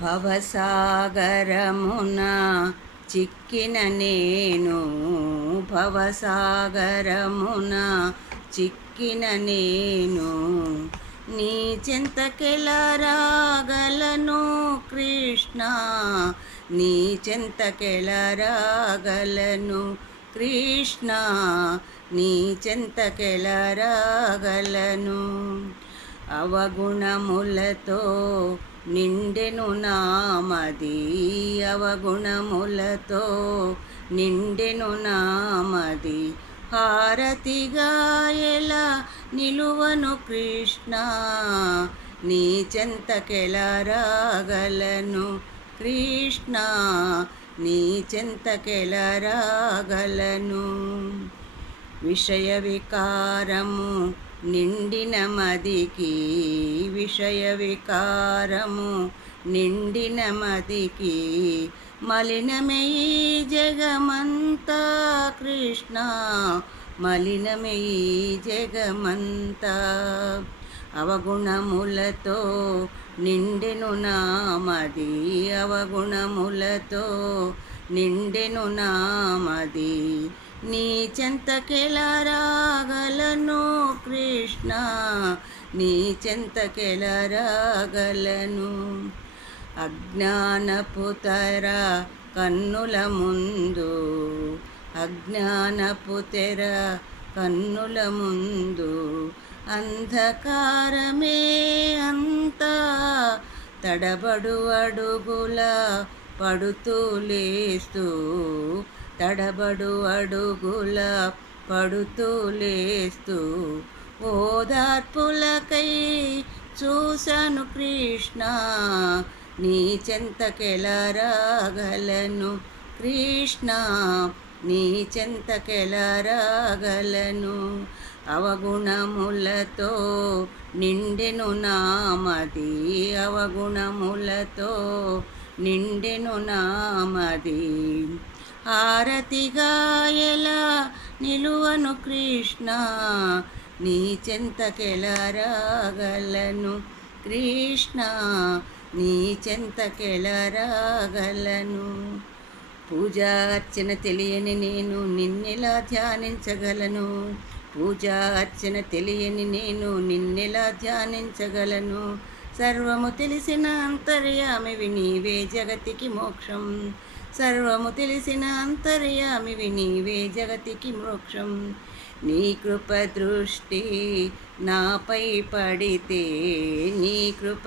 భవసాగరమున చిక్కిన నేను, భవసాగరమున చిక్కిన నేను, నీ చెంతకెలా రాగలను కృష్ణ, నీ చెంతకెలా రాగలను కృష్ణ, నీ చెంతకెలా రాగలను. అవగుణములతో నిండెను నామది, అవగుణములతో నిండెను నామది, హారతిగా ఎలా నిలువను కృష్ణ, నీ చెంతకెలా రాగలను కృష్ణ, నీ చెంతకెలా రాగలను. విషయ వికారము నిండిన మదికి, విషయ వికారము నిండిన మదికి, మలినమే ఈ జగమంతా కృష్ణ, మలినమే ఈ జగమంతా. అవగుణములతో నిండెను నామది, అవగుణములతో నిండెను నామది, నీ చెంతకెలా రాగలను కృష్ణ, నీ చెంతకెలా రాగలను. అజ్ఞానపు తెర కన్నుల ముందు, అజ్ఞానపు తెర కన్నుల ముందు, అంధకారమే అంతా, తడబడు అడుగుల పడుతూ లేస్తూ, తడబడు అడుగుల పడుతూ లేస్తూ, ఓదార్పులకై చూశాను కృష్ణ, నీ చెంతకెలా రాగలను కృష్ణ, నీ చెంతకెలా రాగలను. అవగుణములతో నిండెను నామది, అవగుణములతో నిండెను నామది, హారతిగా ఎలా నిలువను కృష్ణ, నీ చెంతకెలా రాగలను కృష్ణ, నీ చెంతకెలా రాగలను. పూజా అర్చన తెలియని నేను నిన్నెలా ధ్యానించగలను, పూజా అర్చన తెలియని నేను నిన్నెలా ధ్యానించగలను. సర్వము తెలిసిన అంతర్యామివి నీవే జగతికి మోక్షం, సర్వము తెలిసిన అంతర్యామివి నీవే జగతికి మోక్షం. నీ కృప దృష్టి నాపై పడితే, నీ కృప